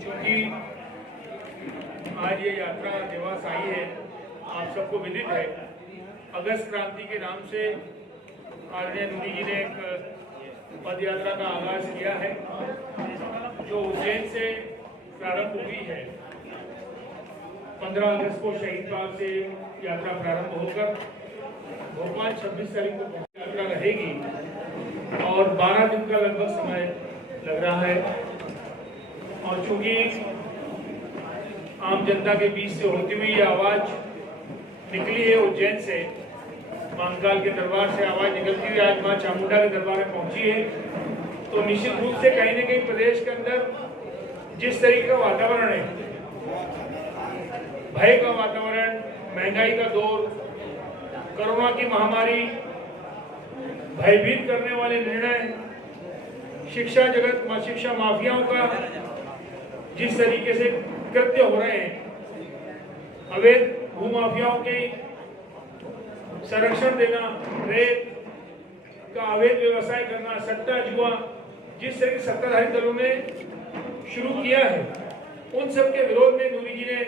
क्योंकि आज ये यात्रा देवास आई है, आप सबको विदित है। अगस्त क्रांति के नाम से आदरणीय नूरी जी ने एक पद यात्रा का आगाज किया है, जो उज्जैन से प्रारंभ हुई है। 15 अगस्त को शहीद बाग से यात्रा प्रारंभ होकर भोपाल 26 तारीख को यात्रा रहेगी और 12 दिन का लगभग समय लग रहा है। और चूंकि आम जनता के बीच से होती हुई ये आवाज निकली है, उज्जैन से महाकाल के दरबार से आवाज निकलती हुई आज मां चामुंडा के दरबार में पहुंची है, तो निश्चित रूप से कहीं न कहीं प्रदेश के अंदर जिस तरीके का वातावरण है, भय का वातावरण, महंगाई का दौर, कोरोना की महामारी, भयभीत करने वाले निर्णय, शिक्षा जगत शिक्षा माफियाओं का जिस तरीके से कृत्य हो रहे हैं, अवैध भूमाफियाओं के संरक्षण देना, रेत का अवैध व्यवसाय करना, सट्टा जुआ, जिस तरह के सत्ताधारी दलों ने शुरू किया है, उन सब के विरोध में नूरी जी ने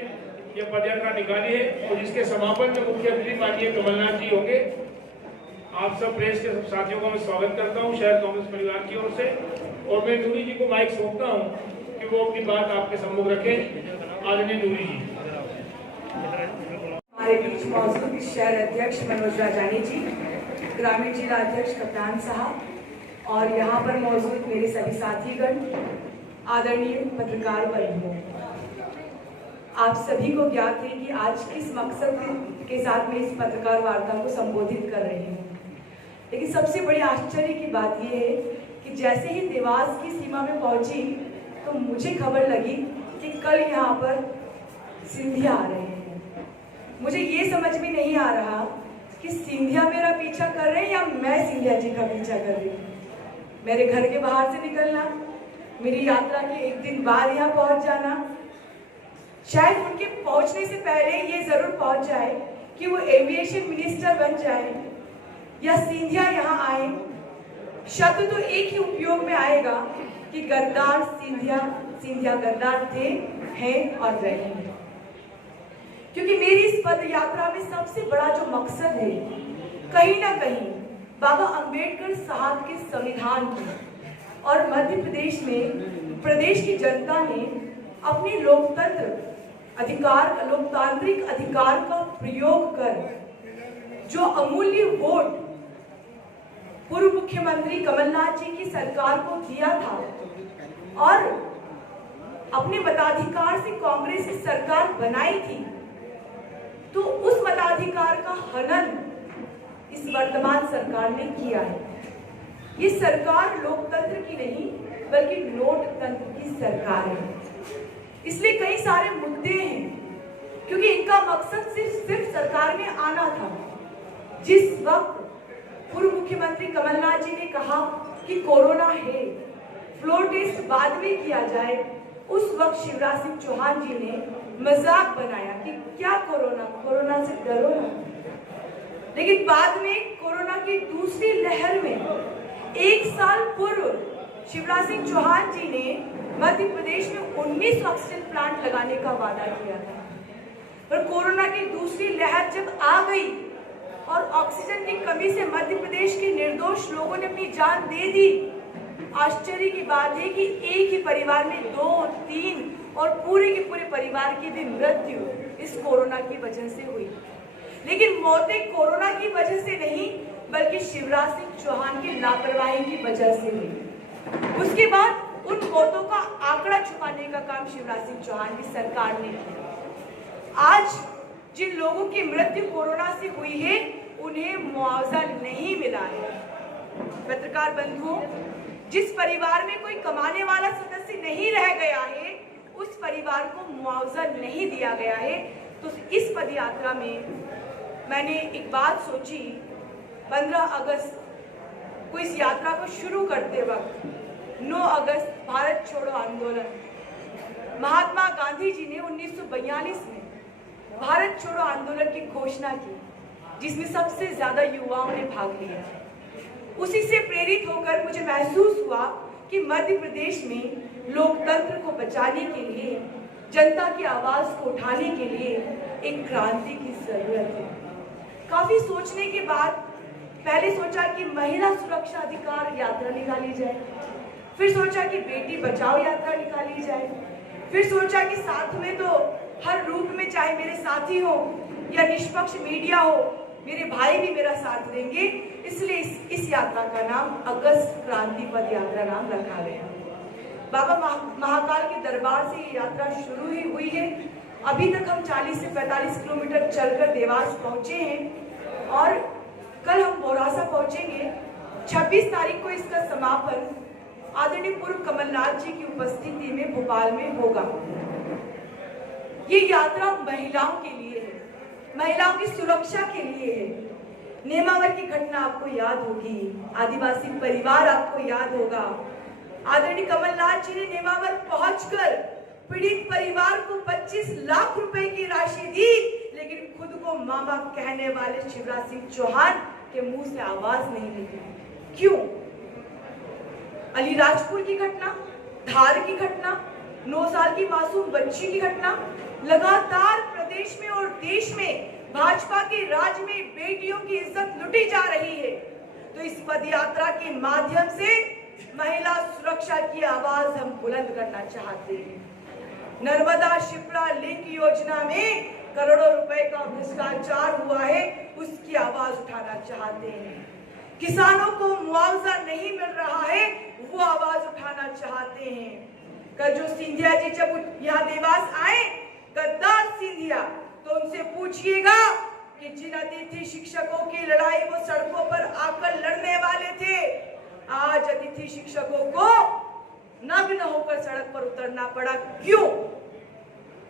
यह पदयात्रा निकाली है और जिसके समापन में मुख्य अतिथि माननीय कमलनाथ जी होंगे। आप सब प्रेस के सब साथियों का मैं स्वागत करता हूं शहर कांग्रेस परिवार की ओर से, और मैं नूरी जी को माइक सौंपता हूं कि वो अपनी बात आपके सम्मुख रखें। आदरणीय नूरी जी। हमारे बीच मौजूद शहर अध्यक्ष मनोज राजानी जी, ग्रामीण जिला अध्यक्ष कप्तान साहब और यहाँ पर मौजूद मेरे सभी साथीगण, आदरणीय पत्रकार बंधुओं, आप सभी को ज्ञात है कि आज किस मकसद के साथ में इस पत्रकार वार्ता को संबोधित कर रही हूँ। लेकिन सबसे बड़ी आश्चर्य की बात यह है कि जैसे ही देवास की सीमा में पहुंची तो मुझे खबर लगी कि कल यहाँ पर सिंधिया आ रहे हैं। मुझे ये समझ में नहीं आ रहा कि सिंधिया मेरा पीछा कर रहे हैं या मैं सिंधिया जी का पीछा कर रही हूँ। मेरे घर के बाहर से निकलना, मेरी यात्रा के एक दिन बाद यहाँ पहुंच जाना, शायद उनके पहुंचने से पहले ये जरूर पहुंच जाए कि वो एविएशन मिनिस्टर बन जाए या सिंधिया यहाँ आए। शब्द तो एक ही उपयोग में आएगा कि गद्दार सिंधिया गद्दार थे, हैं और रहेंगे। क्योंकि मेरी इस पद यात्रा में सबसे बड़ा जो मकसद है, कहीं ना कहीं बाबा अंबेडकर साहब के संविधान की और मध्य प्रदेश में प्रदेश की जनता ने अपने लोकतांत्रिक अधिकार का प्रयोग कर जो अमूल्य वोट पूर्व मुख्यमंत्री कमलनाथ जी की सरकार को दिया था और अपने मताधिकार से कांग्रेस की सरकार बनाई थी, तो उस मताधिकार का हनन इस वर्तमान सरकार ने किया है। ये सरकार लोकतंत्र की नहीं बल्कि नोट तंत्र की सरकार है। इसलिए कई सारे मुद्दे हैं, क्योंकि इनका मकसद सिर्फ सरकार में आना था। जिस वक्त पूर्व मुख्यमंत्री कमलनाथ जी ने कहा कि कोरोना है, फ्लोर टेस्ट बाद में किया जाए, उस वक्त शिवराज सिंह चौहान जी ने मजाक बनाया कि क्या कोरोना से डरो ना। लेकिन बाद में कोरोना की दूसरी लहर में 1 साल पूर्व शिवराज सिंह चौहान जी ने मध्य प्रदेश में 19 ऑक्सीजन प्लांट लगाने का वादा किया था। पर कोरोना की दूसरी लहर जब आ गई और ऑक्सीजन की कमी से मध्य प्रदेश के निर्दोष लोगों ने अपनी जान दे दी, आश्चर्य की बात है कि एक ही परिवार में 2, 3 और पूरे के पूरे परिवार की भी मृत्यु इस कोरोना की वजह से हुई। लेकिन मौतें कोरोना की वजह से नहीं बल्कि शिवराज सिंह चौहान की लापरवाही की वजह से हुई। उसके बाद उन मौतों का आंकड़ा छुपाने का काम शिवराज सिंह चौहान की सरकार ने किया। आज जिन लोगों की मृत्यु कोरोना से हुई है उन्हें मुआवजा नहीं मिला है। पत्रकार बंधुओं, जिस परिवार में कोई कमाने वाला सदस्य नहीं रह गया है, उस परिवार को मुआवजा नहीं दिया गया है। तो इस पदयात्रा में मैंने एक बात सोची, 15 अगस्त को इस यात्रा को शुरू करते वक्त 9 अगस्त भारत छोड़ो आंदोलन, महात्मा गांधी जी ने 1942 में भारत छोड़ो आंदोलन की घोषणा की, जिसमें सबसे ज्यादा युवाओं ने भाग लिया। उसी से प्रेरित होकर मुझे महसूस हुआ कि मध्य प्रदेश में लोकतंत्र को बचाने के लिए, जनता की आवाज को उठाने के लिए एक क्रांति की जरूरत है। काफी सोचने के बाद पहले सोचा कि महिला सुरक्षा अधिकार यात्रा निकाली जाए, फिर सोचा कि बेटी बचाओ यात्रा निकाली जाए, फिर सोचा कि साथ में तो हर रूप में, चाहे मेरे साथी हो या निष्पक्ष मीडिया हो, मेरे भाई भी मेरा साथ देंगे, इसलिए इस यात्रा का नाम अगस्त क्रांति पद यात्रा नाम रखा गया। बाबा महाकाल के दरबार से ये यात्रा शुरू ही हुई है। अभी तक हम 40 से 45 किलोमीटर चलकर देवास पहुंचे हैं और कल हम मोरासा पहुंचेंगे। 26 तारीख को इसका समापन आदरणीय पूर्व कमलनाथ जी की उपस्थिति में भोपाल में होगा। ये यात्रा महिलाओं के लिए है, महिलाओं की सुरक्षा के लिए है। नेमावर की घटना आपको याद होगी, आदिवासी परिवार आपको याद होगा। आदरणीय कमलनाथ जी ने नेमावर पहुंचकर पीड़ित परिवार को 25 लाख रुपए की राशि दी, लेकिन खुद को मामा कहने वाले शिवराज सिंह चौहान के मुंह से आवाज नहीं निकली। क्यों? अलीराजपुर की घटना, धार की घटना, 9 साल की मासूम बच्ची की घटना, लगातार प्रदेश में और देश में भाजपा के राज में बेटियों की इज्जत लुटी जा रही है। तो इस पदयात्रा के माध्यम से महिला सुरक्षा की आवाज हम बुलंद करना चाहते हैं। नर्मदा शिप्रा लिंक योजना में करोड़ों रुपए का भ्रष्टाचार हुआ है, उसकी आवाज उठाना चाहते हैं। किसानों को मुआवजा नहीं मिल रहा है, वो आवाज उठाना चाहते हैं। कल जो सिंधिया जी जब यहाँ देवास आए, गद्दार सिंधिया, तो उनसे पूछिएगा कि जिन अतिथि शिक्षकों की लड़ाई वो सड़कों पर आकर लड़ने वाले थे, आज अतिथि शिक्षकों को नग्न होकर सड़क पर उतरना पड़ा। क्यों?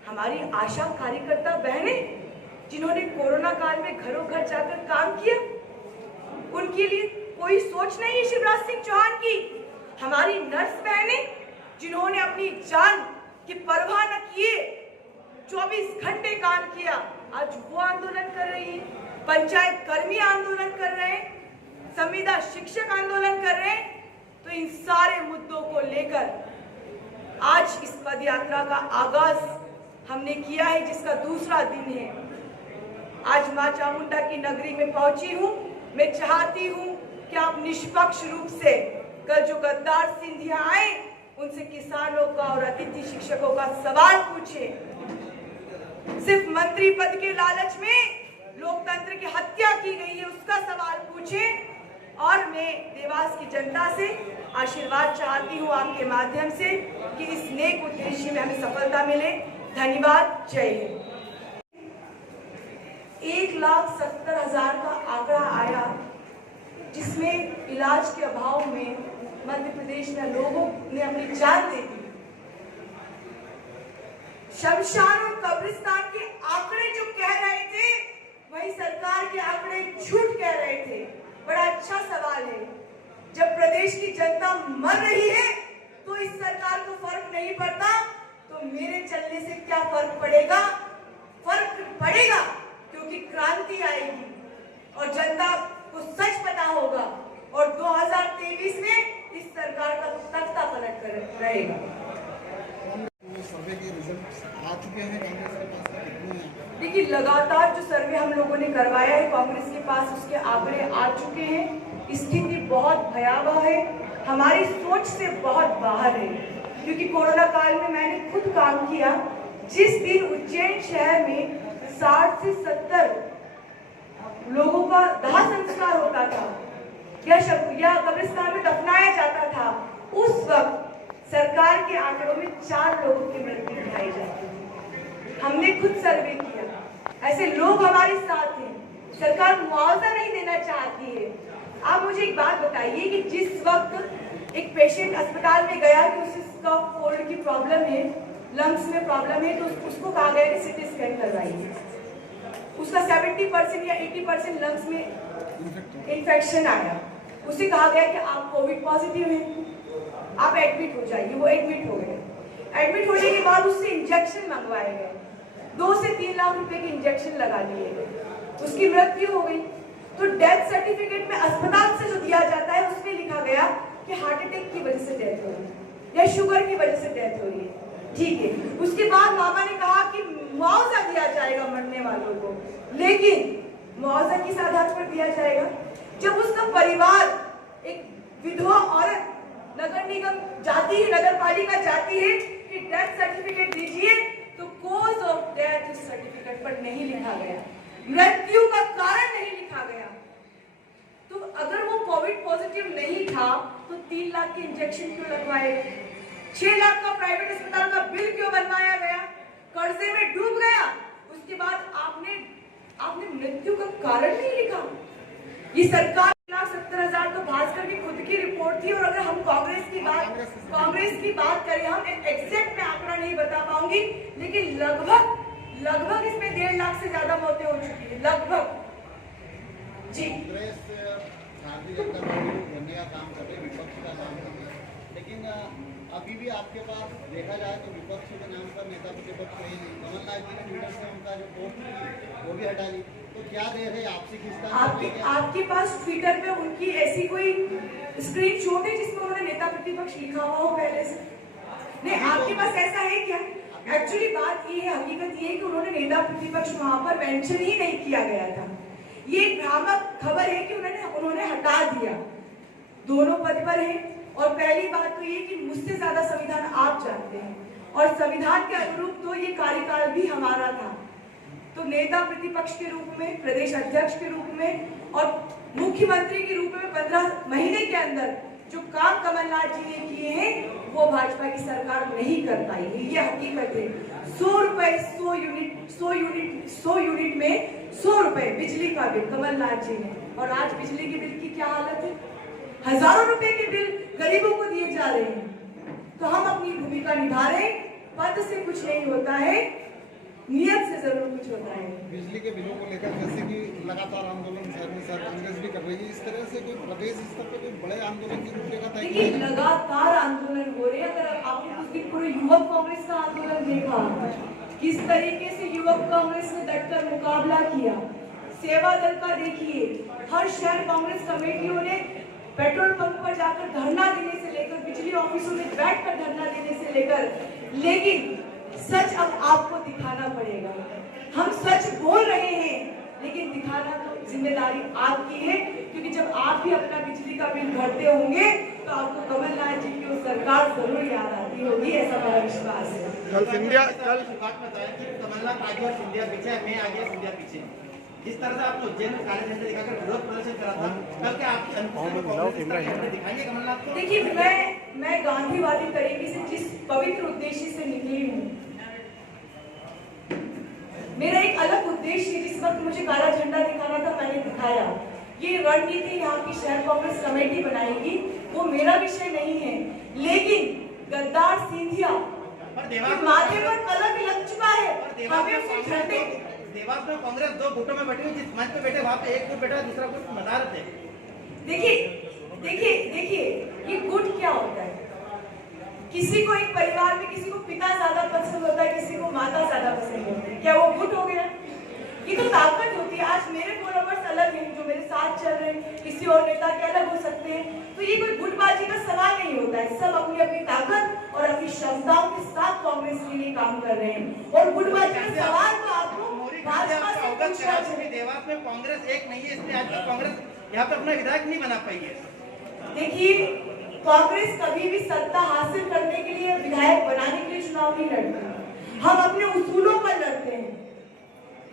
हमारी आशा कार्यकर्ता बहनें जिन्होंने कोरोना काल में घरों घर जाकर काम किया, उनके लिए कोई सोच नहीं है शिवराज सिंह चौहान की। हमारी नर्स बहनें जिन्होंने अपनी जान की परवाह न किए 24 घंटे काम किया, आज वो आंदोलन कर रही है। पंचायत कर्मी आंदोलन कर रहे हैं, संविदा शिक्षक आंदोलन कर रहे हैं। तो इन सारे मुद्दों को लेकर आज इस पदयात्रा का आगाज हमने किया है, जिसका दूसरा दिन है। आज मां चामुंडा की नगरी में पहुंची हूं। मैं चाहती हूं कि आप निष्पक्ष रूप से कल जो गद्दार सिंधिया आए, उनसे किसानों का और अतिथि शिक्षकों का सवाल पूछें। सिर्फ मंत्री पद के लालच में लोकतंत्र की हत्या की गई है, उसका सवाल पूछें। और मैं देवास की जनता से आशीर्वाद चाहती हूँ आपके माध्यम से कि इस नेक उद्देश्य में हमें सफलता मिले। धन्यवाद। जय हिंद। 1,70,000 का आंकड़ा आया, जिसमें इलाज के अभाव में मध्य प्रदेश में लोगों ने अपनी जान दे दी। शमशान और कब्रिस्तान के आंकड़े जो कह रहे थे, वही सरकार के आंकड़े झूठ कह रहे थे। बड़ा अच्छा सवाल है, जब प्रदेश की जनता मर रही है तो इस सरकार को फर्क नहीं पड़ता, तो मेरे चलने से क्या फर्क पड़ेगा? फर्क पड़ेगा, क्योंकि क्रांति आएगी और जनता को सच पता होगा और 2023 में इस सरकार का तख्ता पलट कर रहेगा। सर्वे के रिजल्ट आ चुके हैं कांग्रेस के पास, कितने हैं? देखिए, लगातार जो सर्वे हम लोगों ने करवाया है कांग्रेस के पास, उसके आंकड़े आ चुके हैं। स्थिति बहुत भयावह है, हमारी सोच से बहुत बाहर है। क्योंकि कोरोना काल में मैंने खुद काम किया। जिस दिन उज्जैन शहर में 60 से 70 लोगों का दाह संस्कार होता था या कब्रिस्तान में दफनाया जाता था, उस वक्त सरकार के आंकड़ों में 4 लोगों की मृत्यु दिखाई जाती है। हमने खुद सर्वे किया। ऐसे लोग हमारे साथ हैं। सरकार मुआवजा नहीं देना चाहती है। आप मुझे एक बात बताइए कि जिस वक्त एक पेशेंट अस्पताल में गया कि उसका कोल्ड की प्रॉब्लम है, लंग्स में प्रॉब्लम है, तो उसको कहा गया कि सीटी स्कैन करवाइए। उसका 70% या 80% लंग्स में इन्फेक्शन आया। उसे कहा गया कि आप कोविड पॉजिटिव हैं, आप एडमिट हो जाइए। वो एडमिट हो गए। एडमिट होने के बाद उससे इंजेक्शन मंगवाए गए, 2 से 3 लाख रुपए के इंजेक्शन लगा दिए गए। उसकी मृत्यु हो गई। तो डेथ सर्टिफिकेट में अस्पताल से जो दिया जाता है, उसमें लिखा गया कि हार्ट अटैक की वजह से डेथ हो गई। या शुगर की वजह से डेथ हो रही है, ठीक है। उसके बाद मामा ने कहा कि मुआवजा दिया जाएगा मरने वालों को, लेकिन मुआवजा किस आधार पर दिया जाएगा? जब उसका परिवार, एक विधवा औरत नगर निगम जाती है, नगर पालिका जाती है कि डेथ सर्टिफिकेट दीजिए, तो कॉज ऑफ डेथ उस सर्टिफिकेट पर नहीं लिखा गया, मृत्यु का कारण नहीं लिखा गया। तो अगर वो कोविड पॉजिटिव नहीं था तो 3 लाख के इंजेक्शन क्यों लगवाए? 6 लाख का प्राइवेट अस्पताल का बिल क्यों बनवाया गया? कर्जे में डूब गया, उसके बाद आपने मृत्यु का कारण नहीं लिखा। ये सरकार 1,70,000 तो भास्कर की खुद की रिपोर्ट थी। और अगर हम कांग्रेस की बात करें, हम एग्जैक्ट में आंकड़ा नहीं बता पाऊंगी, लेकिन लगभग इसमें 1.5 लाख से ज्यादा मौतें हो चुकी है, लगभग। जी, भारतीय जनता पार्टी बनने का काम कर रहे हैं, विपक्ष का काम कर रहे हैं, लेकिन अभी भी आपके पास देखा जाए तो विपक्ष के नाम पर नेता प्रतिपक्ष नहीं है। कमलनाथ जी ने ट्विटर से उनका जो पोस्ट थी वो भी हटा दी, तो क्या देर है आपसी खिंचतान? आपके पास ट्विटर पे उनकी ऐसी कोई स्क्रीनशॉट है जिसमें उन्होंने नेता प्रतिपक्ष लिखा हुआ हो पहले से? नहीं, आपके पास ऐसा है क्या? एक्चुअली बात ये है, हकीकत ये है कि उन्होंने नेता प्रतिपक्ष वहां पर मेंशन ही नहीं किया गया था। ये एक भ्रामक खबर है कि उन्होंने हटा दिया। दोनों पद पर हैं। और पहली बात तो ये कि मुझसे ज्यादा संविधान आप जानते हैं, और संविधान के अनुरूप तो ये कार्यकाल भी हमारा था। तो नेता प्रतिपक्ष के रूप में, प्रदेश अध्यक्ष के रूप में और मुख्यमंत्री के रूप में 15 महीने के अंदर जो काम कमलनाथ जी ने किए हैं वो भाजपा की सरकार नहीं कर पाई है, ये हकीकत है। 100 रुपए 100 यूनिट में 100 रुपए बिजली का बिल कमलनाथ जी ने, और आज बिजली के बिल की क्या हालत है? हजारों रुपए के बिल गरीबों को दिए जा रहे हैं। तो हम अपनी भूमिका निभा रहे हैं। पद से कुछ नहीं होता है, नियत से जरूर कुछ होता है। बिजली के बिलों को लेकर जैसे कि लगातार आंदोलन शहर में कांग्रेस भी कर रही है, इस तरह से कोई प्रदेश स्तर पर कोई बड़े आंदोलन की रूपरेखा तय की? देखिए, लगातार आंदोलन हो रहे हैं। अगर आपने कुछ दिन पूरे युवक कांग्रेस का आंदोलन देखा, किस तरीके से युवक कांग्रेस ने डटकर मुकाबला किया। सेवा दल का देखिए, हर शहर कांग्रेस कमेटियों ने पेट्रोल पंप पर जाकर धरना देने से लेकर, बिजली ऑफिसों में बैठकर धरना देने से लेकर, लेकिन सच अब आपको दिखाना पड़ेगा। हम सच बोल रहे हैं, लेकिन दिखाना तो जिम्मेदारी आपकी है, क्योंकि जब आप भी अपना बिजली का बिल भरते होंगे तो आपको कमलनाथ जी की वो सरकार जरूर याद आती होगी, ऐसा मेरा विश्वास है। कल बात बताया कि कमलनाथ आगे और सिंधिया पीछे, मैं आगे सिंधिया पीछे। इस तरह से आपने उज्जैन में काले झंडे दिखाकर विरोध प्रदर्शन करा था, कल क्या आपकी अनुपस्थिति दिखाएंगे कमलनाथ को? देखिए, मैं गांधीवादी तरीके से जिस पवित्र उद्देश्य से निकली हूँ, मेरा एक अलग उद्देश्य है। जिस वक्त मुझे काला झंडा दिखाना था मैंने दिखाया। ये रणनीति यहाँ की शहर कांग्रेस कमेटी बनाएगी, वो मेरा विषय नहीं है। लेकिन गद्दार सिंधिया माथे पर कलंक लग चुका है, हमें उसके झंडे। देवास में कांग्रेस 2 गुटों में बैठी हुई, जिस मंच पे बैठे वहाँ पे एक गुट बैठा है, दूसरा गुट मदारत है। देखिए, ये गुट क्या होता है? किसी को एक परिवार में किसी को पिता ज्यादा पसंद होता है, किसी को माता ज्यादा पसंद होती है, क्या वो गुट हो गया? ये तो ताकत होती है। आज मेरे फॉलोवर्स अलग हैं जो मेरे साथ चल रहे हैं, किसी और नेता के अलग हो सकते हैं, तो ये कोई गुटबाजी का सवाल नहीं होता है। सब अपनी अपनी ताकत और अपनी क्षमताओं के साथ कांग्रेस के लिए काम कर रहे हैं, और गुटबाजी का सवाल तो आपको भाजपा से पूछना चाहिए। देवास में कांग्रेस एक नहीं है, इसलिए आज तक कांग्रेस यहाँ पे अपना विधायक नहीं बना पाई है। देखिए, कांग्रेस कभी भी सत्ता हासिल करने के लिए, विधायक बनाने के लिए चुनाव नहीं लड़ती। हम अपने उसूलों पर लड़ते हैं,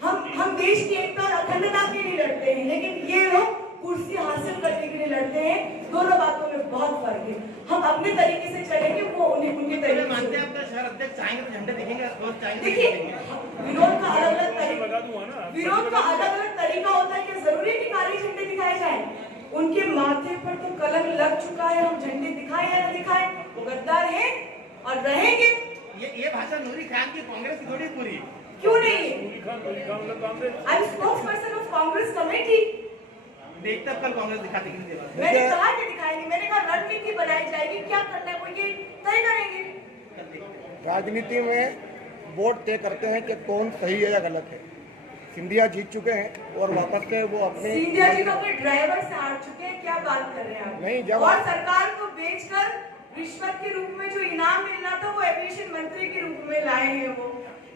हम देश की एकता और अखंडता के लिए लड़ते हैं, लेकिन ये लोग कुर्सी हासिल करने के लिए लड़ते हैं। दोनों बातों में बहुत फर्क है। हम अपने तरीके से चलेंगे, वो उनके तरीके से। मानते हैं आपका शहर अध्यक्ष चाहेंगे तो झंडे दिखेंगे। देखिए, विरोध का अलग अलग तरीका होता है। क्या जरूरी है कि काले झंडे दिखाए जाए? उनके माथे पर तो कलंक लग चुका है, हम झंडे दिखाएं या न दिखाएं, वो गद्दार हैं और रहेंगे। ये भाषा नूरी खान की कांग्रेस की थोड़ी पूरी, क्यों नहीं? I am spokesperson of Congress committee. देखते कल कांग्रेस दिखाती है। मैंने कहा कि दिखाएंगे, मैंने कहा रणनीति बनाई जाएगी, क्या करना है वो ये तय करेंगे। राजनीति में वोट तय करते हैं कि कौन सही है या गलत है। सिंधिया जीत चुके हैं और वापस से वो अपने सिंधिया जी तो अपने ड्राइवर से हार चुके हैं। क्या बात कर रहे हैं आप? नहीं, जब और सरकार को बेचकर रिश्वत के रूप में जो इनाम मिलना था वो एविएशन मंत्री के रूप में लाए हैं वो।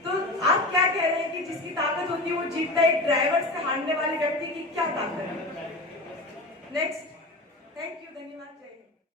तो आप क्या कह रहे हैं कि जिसकी ताकत होती है वो जीतता है, एक ड्राइवर से हारने वाले व्यक्ति की क्या ताकत है? नेक्स्ट, थैंक यू, धन्यवाद।